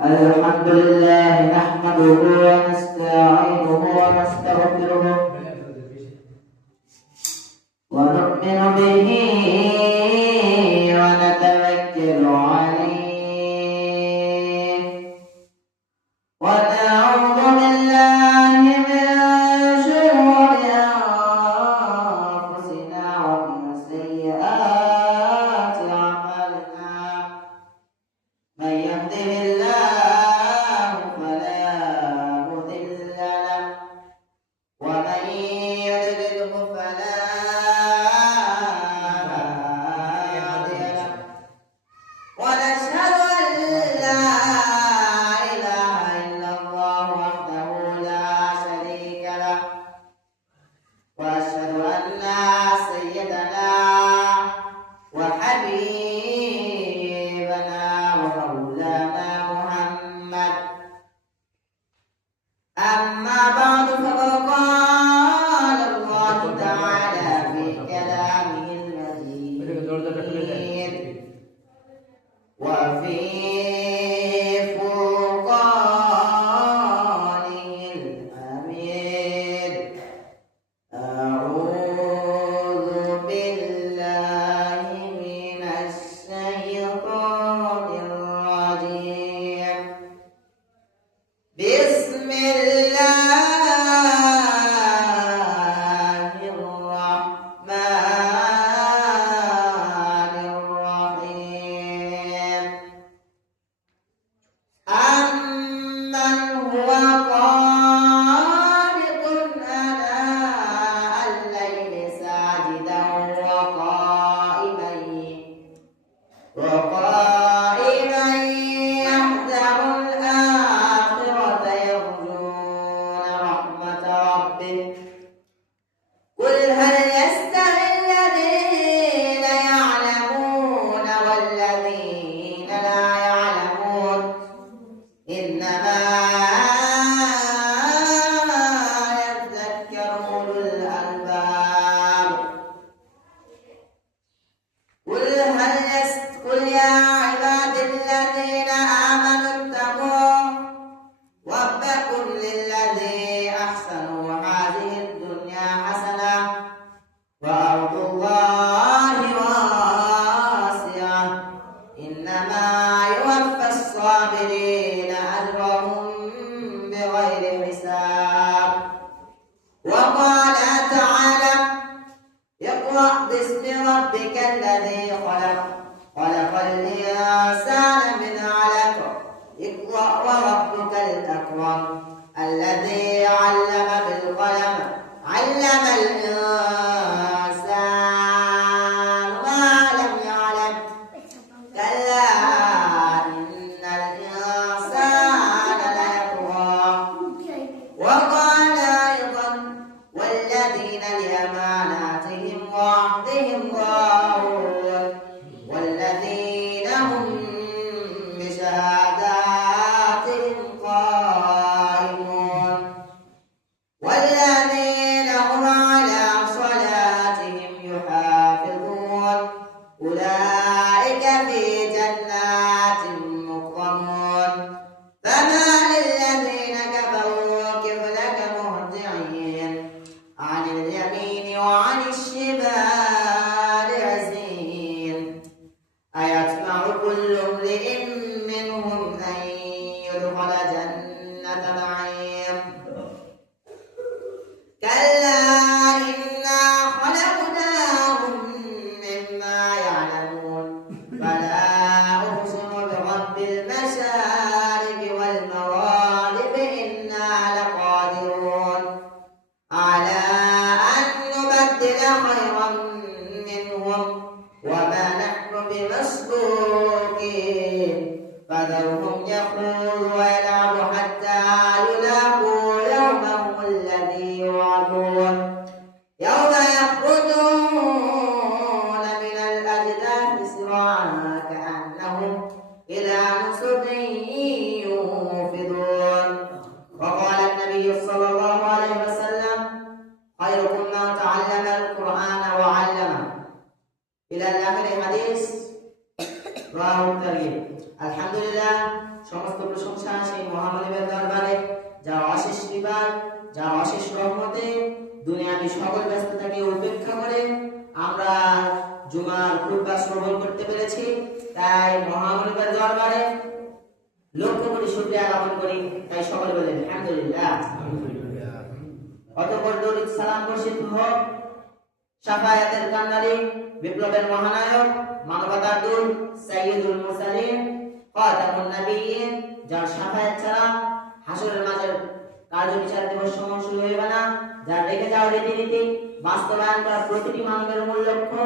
الحمد لله نحمده ونستعينه ونستغفره ونؤمن به ونتوكل عليه ونعوذ بالله من شرور أنفسنا ومن سيئات أعمالنا من يهده الله فلا مضل له ومن يضلله فلا هادي له ونشهد أن لا إله إلا الله وحده لا شريك له وأشهد أن سيدنا وحبيبنا ومولانا محمد أما بعد فقد قال الله تعالى في كلامه المجيد وفي فرقانه الحميد أعوذ بالله من الشيطان الرجيم بسم الله الرحمن الرحيم أمن هو قانت آناء الليل ساجدا وقائما يحذر الآخرة يرجون رحمة ربه قل هل يستوي الذين يعلمون والذين لا يعلمون إنما يذكر أولو الألباب قل يا عباد الذين آمنوا اتقوا ربكم للذي أحسنوا هذه الدنيا حسنة وأرض الله واسعة إنما يوفى الصابرين أجرهم بغير حساب وقال تعالى اقرأ باسم ربك الذي خلق الإنسان من علق اقرأ وربك الأكرم الذي علم بالقلم علم الإنسان ما لم يعلم كلا إن الإنسان ليطغى وقال أيضا والذين لأماناتهم وعهدهم راعون والذين هم بشهاداتهم قائمون والذين هم على صلاتهم يحافظون أولئك في جنات مكرمون فما للذين كفروا قبلك مهطعين عن اليمين وعن الشمال عزين أيطمع كل امرئ منهم أن يدخل جنة نعيم كلا إنا خلقناهم مما يعلمون فلا أقسم برب المشارق والمغارب إنا لقادرون على أن نبدل خيرا منهم وما نحن بمسبوقين فذرهم يخوضوا ويلعبوا حتى يلاقوا يومهم الذي يوعدون يوم يخرجون من الأجداث سراعا كأنهم إلى نصب يوفضون وقال النبي صلى الله عليه وسلم خيركم من تعلم القرآن وعلمه إلى آخر الحديث رواه الترمذي. الحمد আলহামদুলিল্লাহ, সমস্ত প্রশংসা সেই মহামানবের দরবারে, যার অশেষ কৃপায়, যার অশেষ রহমতে দুনিয়াবি সকল ব্যস্ততাকে উপেক্ষা করে আমরা জুমার খুতবা শ্রবণ করতে পেরেছি। তাই মহামানবের দরবারে লক্ষ কোটি শুকরিয়া জ্ঞাপন করি। তাই সকলে বলেন আলহামদুলিল্লাহ। অতঃপর দরুদ সালাম বর্ষিত হোক শাফায়াতের কান্ডারি, বিপ্লবের মহানায়ক, মানবতার দূত, সাইয়্যিদুল মুরসালিন, খাতামুন নবিয়্যিন, যার শাফায়াত ছাড়া হাসরের মাঝের কার্য বিচার দিবস সমূহ শুরু হইবে না, যার রেখে যাওয়া রীতিনীতি বাস্তবায়ন করা প্রতিটি মানবের মূল লক্ষ্য।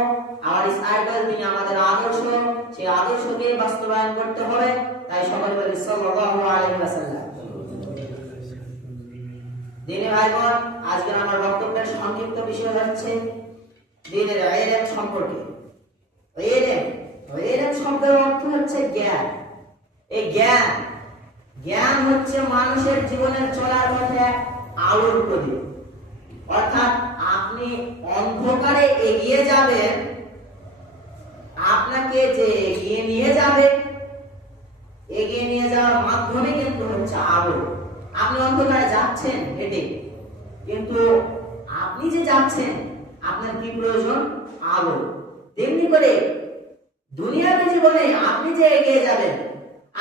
আমার আইডল, তিনি আমাদের আদর্শ, সেই আদর্শকে বাস্তবায়ন করতে হবে। তাই সকলে বলি সাল্লাল্লাহু আলাইহি ওয়াসাল্লাম। দিনী ভাই বোন, আজকের আমার বক্তব্যের সংক্ষিপ্ত বিষয় হচ্ছে দ্বীনের ইলম সম্পর্কে। ইলম শব্দের অর্থ হচ্ছে জ্ঞান। এই জ্ঞান হচ্ছে মানুষের জীবনের চলার পথে এক আলোর প্রদীপ। অর্থাৎ আপনি অন্ধকারে এগিয়ে যাবেন, আপনাকে যে এগিয়ে নিয়ে যাবে, এগিয়ে নিয়ে যাওয়ার মাধ্যমে কিন্তু হচ্ছে আলো। আপনি অন্ধকারে যাচ্ছেন হেঁটে, কিন্তু আপনি যে যাচ্ছেন আপনার কি প্রয়োজন? আলো। তেমনি করে দুনিয়াবী জীবনে আপনি যে এগিয়ে যাবেন,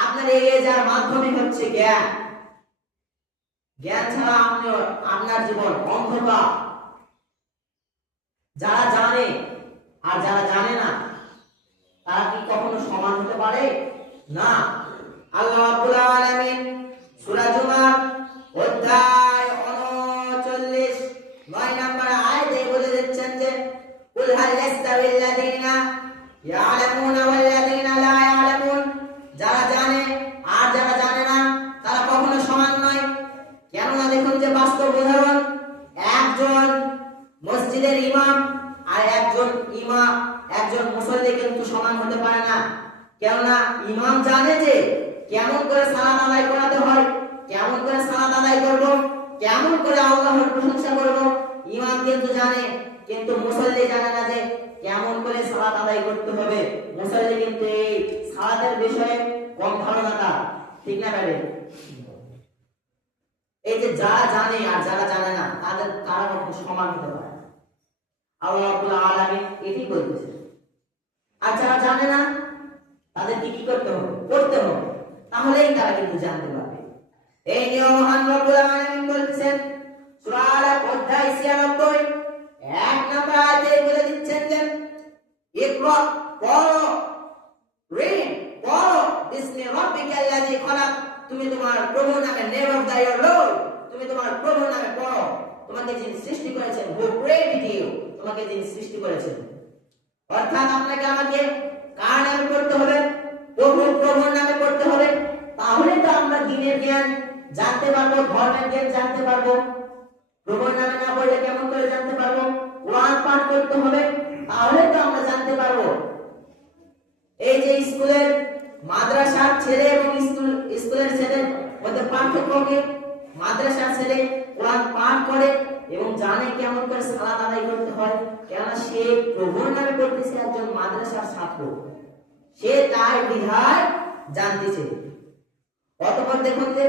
আপনার এগিয়ে যাওয়ার মাধ্যমে হচ্ছে জ্ঞান। জ্ঞান ছাড়া আপনার জীবন অন্ধকার। যারা জানে আর যারা জানে না, তারা কি কখনো সমান হতে পারে? না। আল্লাহ রাব্বুল আলামিন সূরা জুমার অধ্যায় 39 9 নম্বর আয়াতে বলে দিচ্ছেন যে কুল হাল ইয়াস্তাবিল লাযিনা ইয়ালামুনা ওয়াল লাযিনা লা ইয়ালামুন, যারা জানে আর যারা জানে না তারা কখনো সমান নয়। কেননা দেখুন যে বাস্তব উদাহরণ, একজন মসজিদের ইমাম আর একজন মুসল্লি কিন্তু সমান হতে পারে না। কেননা ইমাম জানে যে কেমন করে সালাত আদায় করাতে হয়, কেমন করে সালাত আদায় করব, কেমন করে আল্লাহর প্রশংসা করব, ইমাম কিন্তু জানে, কিন্তু মুসল্লি জানে না যে কেমন করে সালাত আদায় করতে হবে। মুসল্লি কিন্তু এই সালাতের বিষয়ে কম ধারণা তার, ঠিক না ভাই? এই যে যারা জানে আর যারা জানে না, তারা কখনো সমান হতে পারে না। আল্লাহ রাব্বুল আলামিন এটি বলতেছে। আর যারা জানে না তাদের কি করতে হবে? করতে হবে, তাহলেই তারা কিন্তু জানতে পারবে। এই নিয়ে মহান রব্বুল আলামিন বলছেন সূরা আলাক অধ্যায় 96 1 নম্বর আয়াতে বলে দিচ্ছেন যে ইকরা, পড়ো, রিড, পড়ো, বিসমি রাব্বিকাল্লাযী খলাক, তুমি তোমার প্রভুর নামে, name of the your Lord, তুমি তোমার প্রভুর নামে পড়ো। তোমাকে যিনি সৃষ্টি করেছেন, হু ক্রিয়েটেড ইউ, তোমাকে যিনি সৃষ্টি করেছেন। অর্থাৎ আপনাকে আমাকে কার নামে পড়তে হবে? প্রভুর নামে পড়তে হবে। তাহলে তো আমরা দ্বীনের জ্ঞান জানতে পারবো, ধর্মের জ্ঞান জানতে পারবো। প্রভুর নামে না পড়লে কেমন করে জানতে পারবো? কোরআন পাঠ করতে হবে, তাহলে তো আমরা জানতে পারবো। এই যে স্কুলের মাদ্রাসার ছেলে এবং স্কুলের ছেলের মধ্যে পার্থক্য কি? মাদ্রাসার ছেলে কোরআন পাঠ করে এবং জানে কেমন করে সালাত আদায় করতে হয়, কেননা সে প্রভুর নামে পড়তেছে, একজন মাদ্রাসার ছাত্র, সে তার বিধায় জানতেছে। অতঃপর দেখুন যে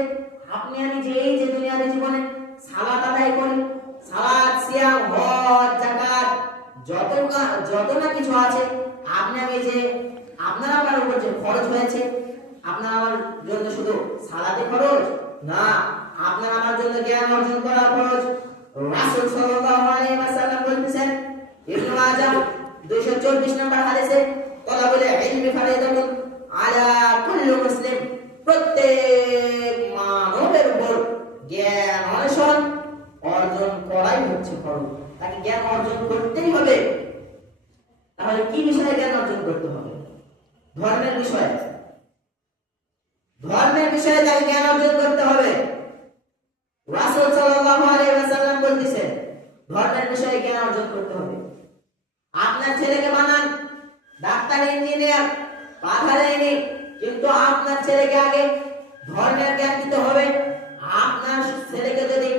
আপনি আমি যে এই যে দুনিয়ার জীবনে সালাত আদায় করি, সালাত, সিয়াম, হজ, যাকাত, যত না কিছু আছে, আপনি আমি যে আপনার আমার উপর যে খরচ হয়েছে, আপনার আমার জন্য শুধু সালাতে খরচ না, আপনার আমার জন্য জ্ঞান অর্জন করা খরচ। রাসূল সাল্লাল্লাহু আলাইহি ওয়াসাল্লাম বলতেছেন, ইবনে মাজাহ 224 নম্বর হাদিসে, তালাবুল ইলমি ফারিদাতুন আলা কুল্লি মুসলিম, প্রত্যেক মানবের উপর জ্ঞান অর্জন করাই হচ্ছে ফরজ। তাকে জ্ঞান অর্জন করতেই হবে। তাহলে কি বিষয়ে জ্ঞান অর্জন করতে হবে? ধর্মের বিষয়ে তাকে জ্ঞান অর্জন করতে হবে। রাসূল সাল্লাল্লাহু আলাইহি ওয়াসাল্লাম বলতেছেন ধর্মের বিষয়ে জ্ঞান অর্জন করতে হবে। আপনার ছেলেকে বানান ডাক্তার, ইঞ্জিনিয়ার, বাধা দেয়নি, কিন্তু আপনার ছেলেকে আগে ধর্মের জ্ঞান দিতে হবে। আপনার ছেলেকে যদি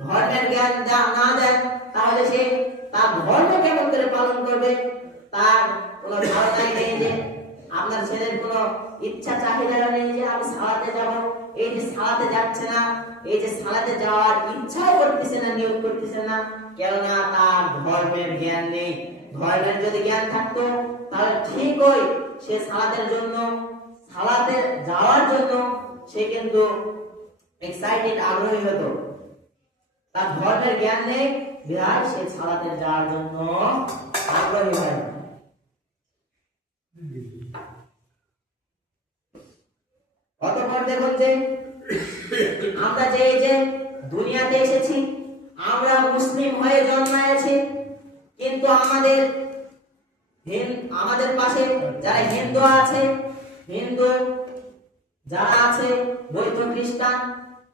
ধর্মের জ্ঞান না দেন, তাহলে সে তার ধর্ম কেমন করে পালন করবে তার কোনো ধারণাই নেই। যে আপনার ছেলের কোনো ইচ্ছা চাহিদা নেই যে আমি সালাতে যাব, এই যে সালাতে যাচ্ছে না, এই যে সালাতে যাওয়ার ইচ্ছাও করতেছে না, নিয়ত করতেছে না, কেননা তার ধর্মের জ্ঞান নেই। ধর্মের যদি জ্ঞান থাকতো তাহলে ঠিকই সে সালাতের জন্য, সালাতে যাওয়ার জন্য সে কিন্তু এক্সাইটেড, আগ্রহী হতো। তার ধর্মের জ্ঞান নেই বিধায় সে সালাতে যাওয়ার জন্য আগ্রহী হয় না। অতঃপর দেখুন যে আমরা যে এই যে দুনিয়াতে এসেছি, আমরা মুসলিম হয়ে জন্মায়েছি, কিন্তু আমাদের পাশে যারা হিন্দু আছে, হিন্দু যারা আছে, বৌদ্ধ খ্রিস্টান,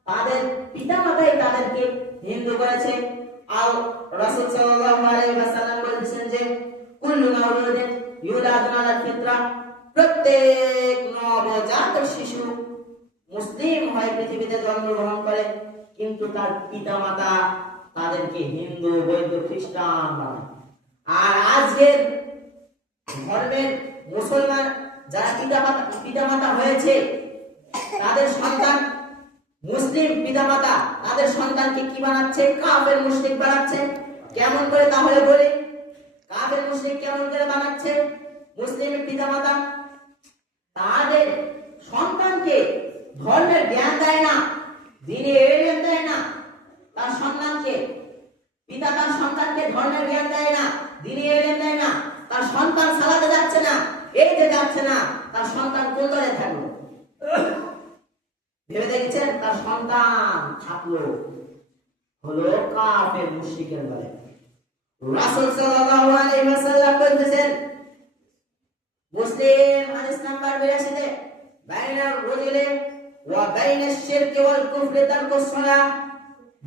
তাদের পিতামাতাই তাদেরকে হিন্দু করেছে। আর রাসূল সাল্লাল্লাহু আলাইহি ওয়াসাল্লাম বলেছেন যে কুল্লু মাউলুদিন ইউলাদু আলাল ফিতরা, প্রত্যেক নবজাত শিশু মুসলিম হয়ে পৃথিবীতে জন্মগ্রহণ করে, কিন্তু তার পিতামাতা তাদেরকে হিন্দু, বৌদ্ধ, খ্রিস্টান বানায়। আর আজকের ধর্মের মুসলমান যারা পিতামাতা হয়েছে, তাদের সন্তান মুসলিম পিতামাতা তাদের সন্তানকে কি বানাচ্ছে? কাফের মুশরিক বানাচ্ছে। কেমন করে তাহলে বলে কাফের মুশরিক কেমন করে বানাচ্ছে? মুসলিমের পিতামাতা তাদের সন্তানকে ধর্মের জ্ঞান দেয় না, দ্বীনের ইলম দেয় না। তার সন্তানকে, পিতা তার সন্তানকে ধর্মের জ্ঞান দেয় না, দ্বীনের ইলম দেয় না। তার সন্তান সালাতে যাচ্ছে না, এই যে যাচ্ছে না, তার সন্তান কোন দলে থাকলো? ভেবে দেখেছেন? তার সন্তান থাকলো হলো কাফের মুশরিকের দলে। রাসূল সাল্লাল্লাহু আলাইহি ওয়াসাল্লাম বলেছেন মুসলিম হাদিস নাম্বার 82 তে, বাইনার রাজুলি ওয়া বাইনাশ শিরকি ওয়াল কুফরি তারকুস সালাহ,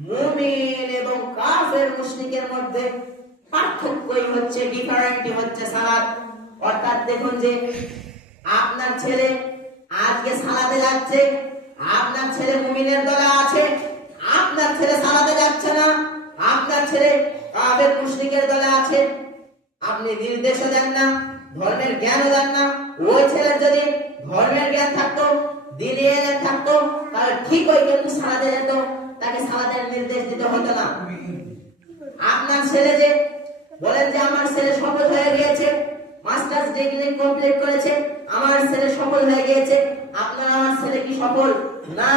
মুমিন এবং কাফের মুশরিকের মধ্যে পার্থক্যই হচ্ছে, ডিফারেন্টই হচ্ছে সালাত। অর্থাৎ দেখুন যে আপনার ছেলে আজকে সালাতে যাচ্ছে, আপনার ছেলে মুমিনের দলে আছে, আপনার ছেলে সালাতে যাচ্ছে না, আপনার ছেলে কাফের মুশরিকের দলে আছে, আপনি নির্দেশও দেন না, ধর্মের জ্ঞানও দেন না। ওই ছেলের যদি ধর্মের জ্ঞান থাকতো, দ্বীনের ইলম থাকতো, তাহলে ঠিকই কিন্তু সালাতে যেত, তাকে সালাতের নির্দেশ দিতে হতো না। আপনার ছেলে যে বলেন যে আমার ছেলে সফল হয়ে গিয়েছে, মাস্টার্স ডিগ্রি কমপ্লিট করেছে, আমার ছেলে সফল হয়ে গিয়েছে, আপনার আমার ছেলে কি সফল? না,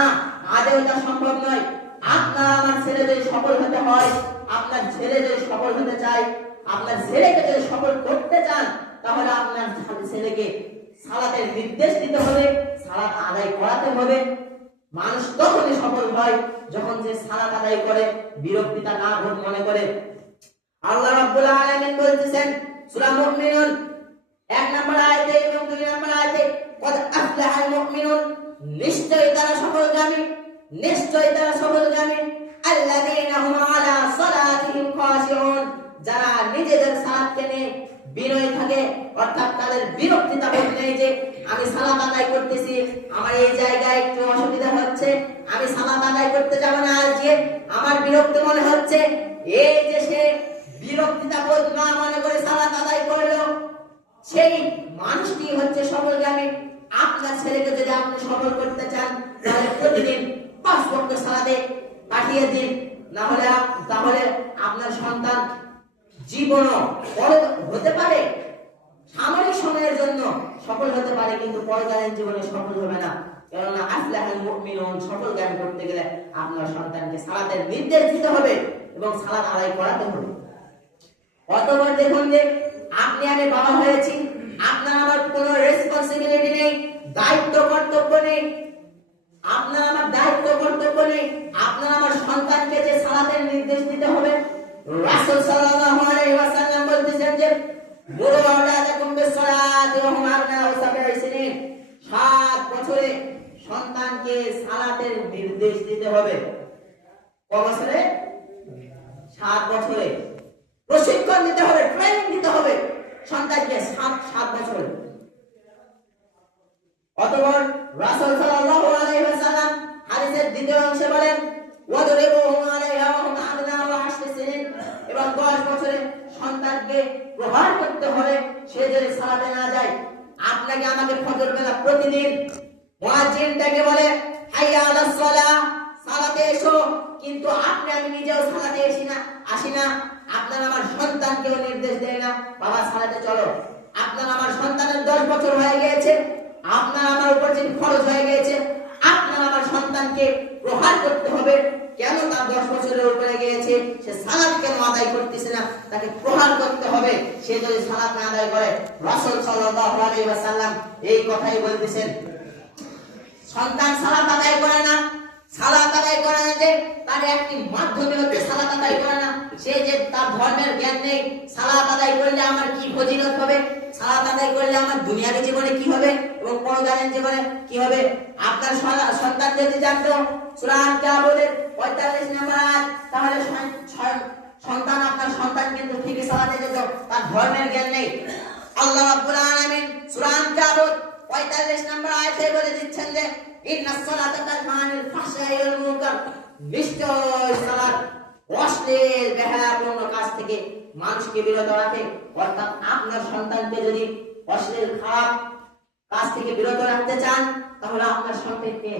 আদৌ তা সম্ভব নয়। আপনার আমার ছেলে যদি সফল হতে হয়, আপনার ছেলে যদি সফল হতে চায়, আপনার ছেলেকে যদি সফল করতে চান, তাহলে আপনার ছেলেকে সালাতের নির্দেশ দিতে হবে, সালাত আদায় করাতে হবে। মানুষ তখনই সফল হয় যখন সে সালাত আদায় করে, বিরক্তিতা না বোধ মনে করে। আল্লাহ রাব্বুল আলামিন বলতেছেন সূরা মুমিনুন 1 নম্বর আয়াতে এবং 2 নম্বর আয়াতে, কদ আফলাহাল মুমিনুন, নিশ্চয়ই তারা সফলগামী, নিশ্চয়ই তারা সফলগামী, আল্লাযীনা হুম আলা সালাতিহিম খাশিউন, যারা নিজেদের সালাতকে নিয়ে বিনয়ী থাকে, অর্থাৎ তাদের বিরক্তিতা বোধ নেই যে আমি সালাত আদায় করতেছি, আমার এই জায়গায় একটু অসুবিধা হচ্ছে, আমি সালাত আদায় করতে যাব না, আজকে আমার বিরক্ত মনে হচ্ছে। এই যে সে বিরক্তিতা বোধ না মনে করে সালাত আদায় করলো, সেই মানুষটি হচ্ছে সফলগামী। আপনার ছেলেকে যদি আপনি সফল করতে চান, তাহলে প্রতিদিন 5 ওয়াক্ত সালাতে পাঠিয়ে দিন, না হলে তাহলে আপনার সন্তান জীবনও হতে পারে, সাময়িক সময়ের জন্য সফল হতে পারে, কিন্তু পরকালীন জীবনে সফল হবে না। কেননা আফলাহাল মুমিনুন, সফলগামী করতে গেলে আপনার সন্তানকে সালাতের নির্দেশ দিতে হবে এবং সালাত আদায় করাতে হবে। অতঃপর দেখুন যে আপনি আমি বাবা হয়েছি, আপনার আমার কোনো রেসপন্সিবিলিটি নেই, দায়িত্ব কর্তব্য নেই, আপনার আমার দায়িত্ব কর্তব্য নেই, আপনার আমার সন্তানকে যে সালাতের নির্দেশ দিতে হবে। রাসূল সাল্লাল্লাহু আলাইহি ওয়াসাল্লাম বলতেছেন যে মুরু আওলাদাকুম বিসসালাতি ওয়া হুম আবনাউ 7 সিনিন, 7 বছরে সন্তানকে সালাতের নির্দেশ দিতে হবে। কত বছরে? 7 বছরে প্রশিক্ষণ দিতে হবে, ট্রেনিং দিতে হবে সন্তানকে 7 বছরে। অতঃপর রাসূল সাল্লাল্লাহু আলাইহি ওয়াসাল্লাম হাদিসের দ্বিতীয় অংশে বলেন ওয়াদরিবুহুম আলাইহা ওয়া হুম আবনাউ 10 সিনিন, এবং 10 বছরে সন্তানকে প্রহার করতে হবে সে যদি সালাতে না যায়। আপনাকে আমাকে ফজর বেলা প্রতিদিন মুয়াজ্জিন ডেকে বলে হাইয়া আলাস সালাহ, সালাতে এসো, কিন্তু আপনি আমি নিজেও সালাতে আসি না। আপনার আমার সন্তানকেও নির্দেশ দেয় না বাবা সালাতে চলো। আপনার আমার সন্তানের 10 বছর হয়ে গিয়েছে, আপনার আমার উপর যে খরচ হয়ে গিয়েছে, আপনার আমার সন্তানকে প্রহার করতে হবে। কেন তার 10 বছরের উপরে গিয়েছে, সে সালাত কেন আদায় করতেছে না, তাকে প্রহার করতে হবে। সে যদি সালাত না আদায় করে, রাসূল সাল্লাল্লাহু আলাইহি ওয়াসাল্লাম এই কথাই বলতেছেন, সন্তান সালাত আদায় করে না, সালাত আদায় করে না যে তার একটি মাধ্যমে হচ্ছে সালাত আদায় করে না, সে যে তার ধর্মের জ্ঞান নেই। সালাত আদায় করলে আমার কি ফজিলত হবে, সালাত আদায় করলে আমার দুনিয়াবী জীবনে কি হবে এবং পরকালীন জীবনে কি হবে। আপনার সন্তান যদি জানতো সূরা আনকাবুতের 45 নম্বর আয়াত, তাহলে সন্তান আপনার সন্তান কিন্তু ঠিকই সালাতে যেত, তার ধর্মের জ্ঞান নেই। আল্লাহ রাব্বুল আলামিন সূরা আনকাবুত 45 নম্বর আয়াতে বলে দিচ্ছেন যে ইন্নাস সালাতা তানহা আনিল ফাহশাই ওয়াল মুনকার, নিশ্চয় সালাত অশ্লীল বেহায়াপূর্ণ কাজ থেকে মানুষকে বিরত রাখে। অর্থাৎ আপনার সন্তানকে যদি অশ্লীল খারাপ কাজ থেকে বিরত রাখতে চান, তাহলে আপনার সন্তানকে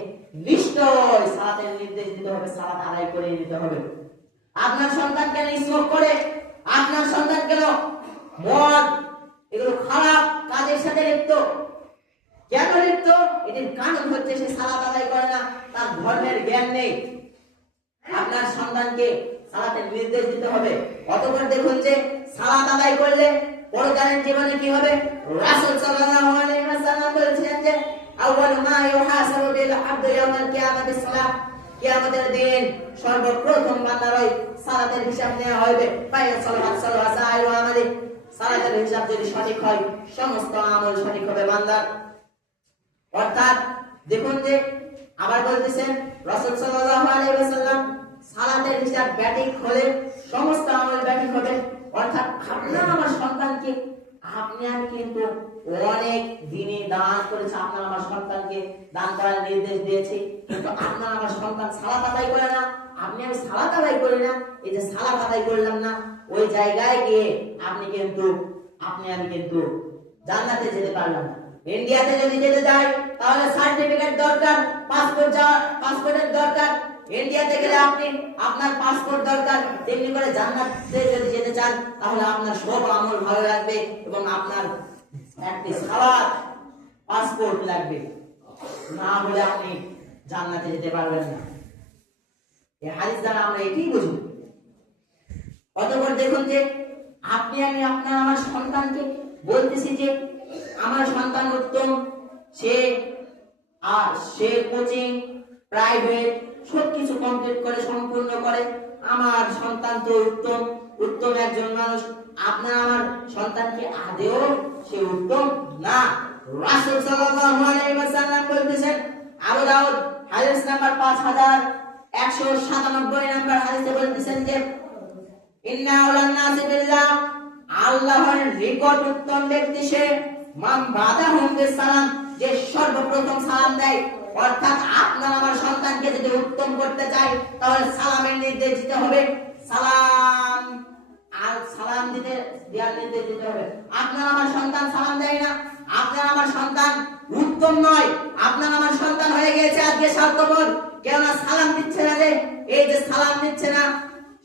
নিশ্চয় সালাতের নির্দেশ দিতে হবে, সালাত আদায় করে দিতে হবে। আপনার সন্তান কেন স্মোক করে, আপনার সন্তান কেন মদ এগুলো খারাপ কাজের সাথে লিপ্ত, কেন লিপ্ত, এটির কারণ হচ্ছে সে সালাত আদায় করে না, তার ধর্মের জ্ঞান নেই। আপনার সন্তানকে সালাতের নির্দেশ দিতে হবে। অতঃপর দেখুন যে সালাত আদায় করলে পরকালীন জীবনে কি হবে। রাসূল সাল্লাল্লাহু আলাইহি ওয়াসাল্লাম বলেছেন যে আউয়ালু মা ইউহাসাবু বিল আবদু ইয়াউমাল কিয়ামাতিস সালাত, কিয়ামতের দিন সর্বপ্রথম বান্দার ওই সালাতের হিসাব নেওয়া হবে। ফাইয়া সালাত সালাসাইরু আমালি, সালাতের হিসাব যদি সঠিক হয় সমস্ত আমল সঠিক হবে বান্দার। অর্থাৎ দেখুন যে আবার বলতেছেন রাসূল সাল্লাল্লাহু আলাইহি ওয়াসাল্লাম, সালাতের হিসাব ব্যাটিক হলে সমস্ত আমল ব্যাটিক হবে। অর্থাৎ আপনার আমার সন্তানকে আপনি আমি কিন্তু অনেক দিনে দান করেছি, আপনার আমার সন্তানকে দান করার নির্দেশ দিয়েছি, কিন্তু আপনার আমার সন্তান সালাত আদায় করে না, আপনি আমি সালাত আদায় করি না। এই যে সালাত আদায় করলাম না, ওই জায়গায় গিয়ে আপনি আমি কিন্তু জান্নাতে যেতে পারলাম না। ইন্ডিয়াতে যদি যেতে যাই তাহলে সার্টিফিকেট দরকার, পাসপোর্টের দরকার। ইন্ডিয়াতে গেলে আপনার পাসপোর্ট দরকার। তেমনি করে জান্নাতে যদি যেতে চান তাহলে আপনার সব আমল ভালো লাগবে এবং আপনার একটি সালাত পাসপোর্ট লাগবে, না হলে আপনি জান্নাতে যেতে পারবেন না। এই হাদিস দ্বারা আমরা এটাই বুঝি। অতঃপর দেখুন যে আপনি আমি আপনার আমার সন্তানকে বলতেছি যে আমার সন্তান উত্তম, সে কোচিং প্রাইভেট সবকিছু কমপ্লিট করে সম্পূর্ণ করে, আমার সন্তান তো উত্তম একজন মানুষ। আপনার আমার সন্তান কি আদেও সে উত্তম না। রাসূল সাল্লাল্লাহু আলাইহি ওয়াসাল্লাম বলতেছেন, আবু দাউদ হাদিস নাম্বার 5197 নাম্বার হাদিসে বলতেছেন যে ইন্না আওলান নাসি বিল্লাহ, আল্লাহর নিকট উত্তম ব্যক্তি সে মান বাদাহুম বিসালাম, যে সর্বপ্রথম সালাম দেয়। অর্থাৎ আপনার আমার সন্তানকে যদি উত্তম করতে চাই তাহলে সালামের নির্দেশ দিতে হবে, সালাম দেওয়ার নির্দেশ দিতে হবে। আপনার আমার সন্তান সালাম দেয় না, আপনার আমার সন্তান উত্তম নয়, আপনার আমার সন্তান হয়ে গেছে আজকে স্বার্থপর, কেননা সালাম দিচ্ছে না। যে এই যে সালাম দিচ্ছে না,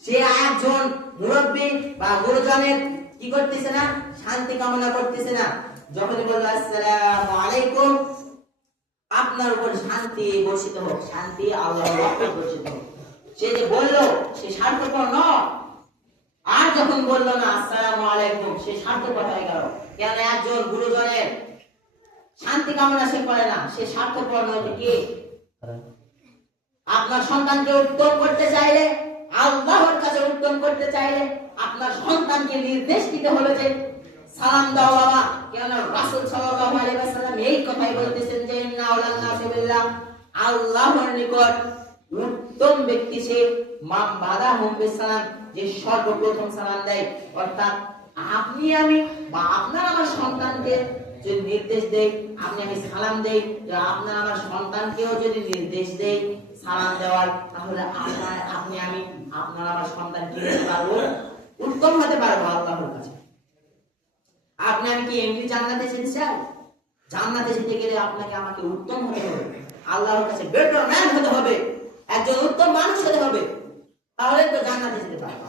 সে একজন মুরব্বী বা গুরুজনের কি করতেছে না, শান্তি কামনা করতেছে না। যখনই বলল আসসালামু আলাইকুম, আপনার উপর শান্তি বর্ষিত হোক, শান্তি আল্লাহর রহমত বর্ষিত হোক। সে যে বলল সে স্বার্থপর নয়, আর যখন বলল না আসসালামু আলাইকুম, সে স্বার্থপর হয়ে গেল। কেন একজন গুরুজনের শান্তি কামনা সে করে না, সে স্বার্থপর নয়। কি আপনার সন্তানকে উত্তম করতে চাইলে, আল্লাহর কাছে উত্তম করতে চাইলে আপনার সন্তানকে নির্দেশ দিতে হলো যে সালাম দাও বাবা। কেন রাসূল সাল্লাল্লাহু আলাইহি ওয়াসাল্লাম এই কথাই বলতেছেন যে ইন্না আওলান নাসি বিল্লাহ, আল্লাহর নিকট উত্তম ব্যক্তি সে মান বাদাহুম বিসালাম, যে সর্বপ্রথম সালাম দেয়। অর্থাৎ আপনি আমি বা আপনার আমার সন্তানকে যদি নির্দেশ দেই, আপনি আমি সালাম দেই, আপনার আমার সন্তানকেও যদি নির্দেশ দেই সালাম দেওয়ার, তাহলে আপনি আমি আপনার আমার সন্তান কি হতে পারবো, উত্তম হতে পারবো আল্লাহর কাছে। আপনি আমি কি এমনি জান্নাতে যেতে চাই? জান্নাতে যেতে গেলে আপনাকে আমাকে উত্তম হতে হবে, আল্লাহর কাছে বেটার ম্যান হতে হবে, একজন উত্তম মানুষ হতে হবে, তাহলে তো জান্নাতে যেতে পারবো।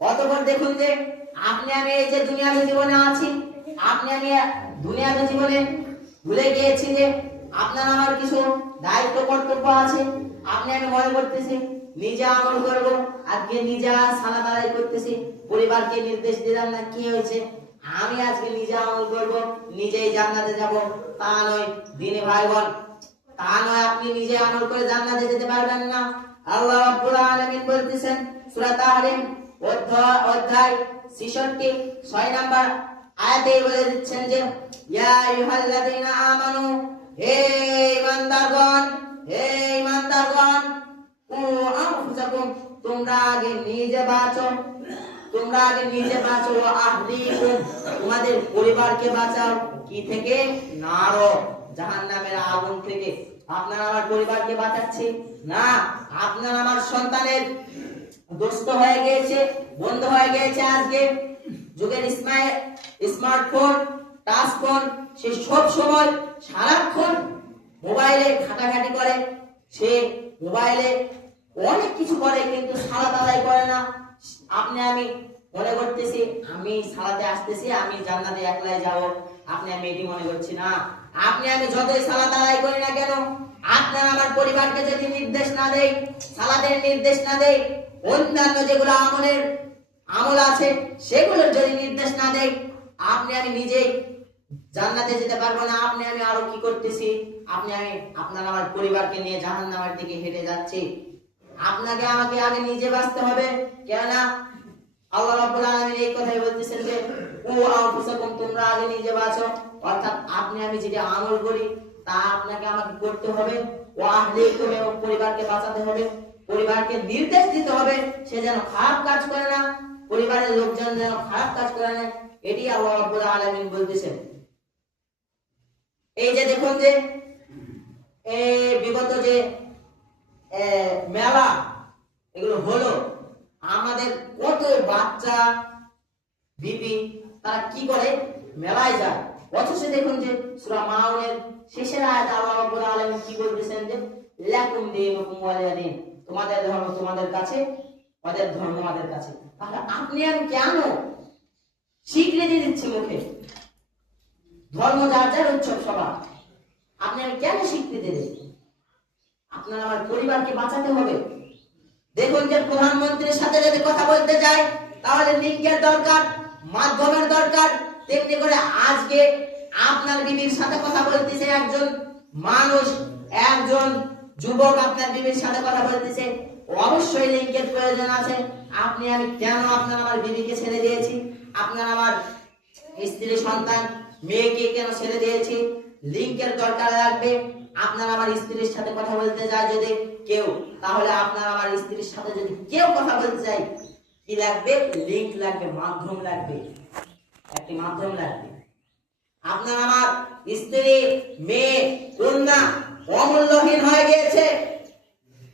অতঃপর দেখুন যে আপনি আমি এই যে দুনিয়াবী জীবনে আছি, আপনি আমি দুনিয়াবী জীবনে ভুলে গিয়েছি যে আপনার আমার কিছু দায়িত্ব কর্তব্য আছে। আপনি আমি মনে করতেছি নিজে আমল করব, আজকে নিজে সালাত আদায় করতেছি, পরিবারকে নির্দেশ দিলাম না, কি হয়েছে আমি আজকে নিজে আমল করব, নিজেই জান্নাতে যাব, তা নয় দিনে ভাই বোন, তা নয় আপনি নিজে আমল করে জান্নাতে যেতে পারবেন না। আল্লাহ রাব্বুল আলামিন বলতেছেন সূরা তাহরিম অধ্যায় 66 6 নাম্বার আয়াতে বলে দিচ্ছেন যে ইয়া আইয়ুহাল্লাযীনা আমানু, হে ঈমানদারগণ, হে ঈমানদারগণ, ও আনফুসাকুম, তোমরা আগে নিজে বাঁচো, তোমরা আগে নিজে বাঁচো, আহলিকুম, তোমাদের পরিবারকে বাঁচাও, কি থেকে? নার, জাহান্নামের আগুন থেকে। আপনার আমার পরিবারকে বাঁচাচ্ছি না, আপনার আমার সন্তানের দোস্ত হয়ে গিয়েছে, বন্ধু হয়ে গিয়েছে আজকে যুগের স্মার্টফোন, টাচ ফোন, সে সব সময় সারাক্ষণ মোবাইলে ঘাটাঘাটি করে, সে মোবাইলে অনেক কিছু করে কিন্তু সালাত আদায় করে না। আপনি আমি মনে করতেছি আমি সালাতে আসতেছি, আমি জান্নাতে একলাই যাব, আপনি আমি এটি মনে করছি না। আপনি আমি যতই সালাত আদায় করি না কেন, আপনার আমার পরিবারকে যদি নির্দেশ না দেই, সালাতের নির্দেশ না দেই, অন্যান্য যেগুলো আমল আছে সেগুলোর যদি নির্দেশ না দেই, আপনি আমি নিজেই জান্নাতে যেতে পারবো না। আপনি আমি আরো কি করতেছি, আপনি আমি আপনার আমার পরিবারকে নিয়ে জাহান্নামের দিকে হেঁটে যাচ্ছি। আপনাকে আমাকে আগে নিজে বাঁচতে হবে, কেননা আল্লাহ রাব্বুল আলামিন এই কথাই বলতেছেন যে ও আনফুসাকুম, তোমরা আগে নিজে বাঁচো, অর্থাৎ আপনি আমি যেটা আমল করি তা আপনাকে আমাকে করতে হবে, ও আহলিকুম, এবং পরিবারকে বাঁচাতে হবে, পরিবারকে নির্দেশ দিতে হবে সে যেন খারাপ কাজ করে না, পরিবারের লোকজন যেন খারাপ কাজ করে না, এটি আল্লাহ রাব্বুল আলামিন বলতেছেন। এই যে দেখুন যে বিগত যে মেলা এগুলো হলো, আমাদের কত বাচ্চা বিবি তারা কি করে মেলায় যায়, অথচ দেখুন যে সূরা মাউনের শেষের আয়াতে আল্লাহ রাব্বুল আলামিন কি বলতেছেন যে লাকুম দীনুকুম ওয়ালিয়া দীন, তোমাদের ধর্ম তোমাদের কাছে, ওদের ধর্ম আমাদের কাছে। তাহলে আপনি আমি কেন স্বীকৃতি দিচ্ছি মুখে, ধর্ম যার যার উৎসব সবার, আপনি আমি কেন স্বীকৃতি দিই? আপনার আমার পরিবারকে বাঁচাতে হবে। দেখুন যে প্রধানমন্ত্রীর সাথে যদি কথা বলতে যাই তাহলে লিঙ্কের দরকার, মাধ্যমের দরকার, তেমনি করে আজকে আপনার বিবির সাথে কথা বলতেছে একজন মানুষ, একজন যুবক আপনার বিবির সাথে কথা বলতেছে, অবশ্যই লিঙ্কের প্রয়োজন আছে। আপনি আমি কেন আপনার আমার বিবিকে ছেড়ে দিয়েছি, আপনার আমার স্ত্রী সন্তান মেয়েকে কেন ছেড়ে দিয়েছি? লিঙ্কের দরকার লাগবে। আপনার আমার স্ত্রীর সাথে কথা বলতে যায় যদি কেউ, তাহলে আপনার আমার স্ত্রীর সাথে যদি কেউ কথা বলতে যায় কি লাগবে? লিঙ্ক লাগবে, মাধ্যম লাগবে, একটি মাধ্যম লাগবে। আপনার আমার স্ত্রী মেয়ে কন্যা অমূল্যহীন হয়ে গিয়েছে।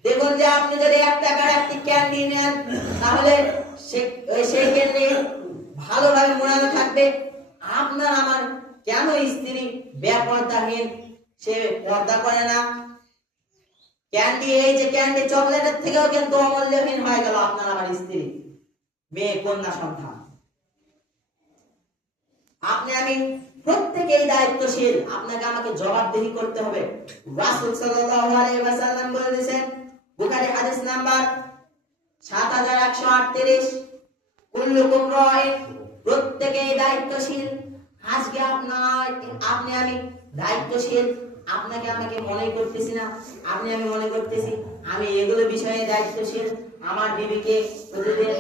দেখুন যে আপনি যদি 1 টাকার একটি ক্যান্ডি নেন তাহলে সেই ক্যান্ডি ভালোভাবে মোড়ানো থাকবে। আপনার আমার কেন স্ত্রী বেপরদাহীন, সে পর্দা করে না? ক্যান্ডি, এই যে ক্যান্ডি চকলেটের থেকেও কিন্তু অমূল্যহীন হয়ে গেল আপনার আমার স্ত্রী, মেয়ে, কন্যা, সন্তান। আপনি আমি প্রত্যেকেই দায়িত্বশীল, আপনাকে আমাকে জবাবদিহি করতে হবে। রাসূল সাল্লাল্লাহু আলাইহি ওয়াসাল্লাম বলেছেন, বুখারী হাদিস নাম্বার 7138, কুল্লুকুম রাইন, প্রত্যেকেই দায়িত্বশীল। আজকে আপনি আমি দায়িত্বশীল, আপনাকে আমাকে মনে করতেছি না, আপনি আমি মনে করতেছি আমি এগুলো বিষয়ে দায়িত্বশীল। আমার বিবিকে প্রতিদিন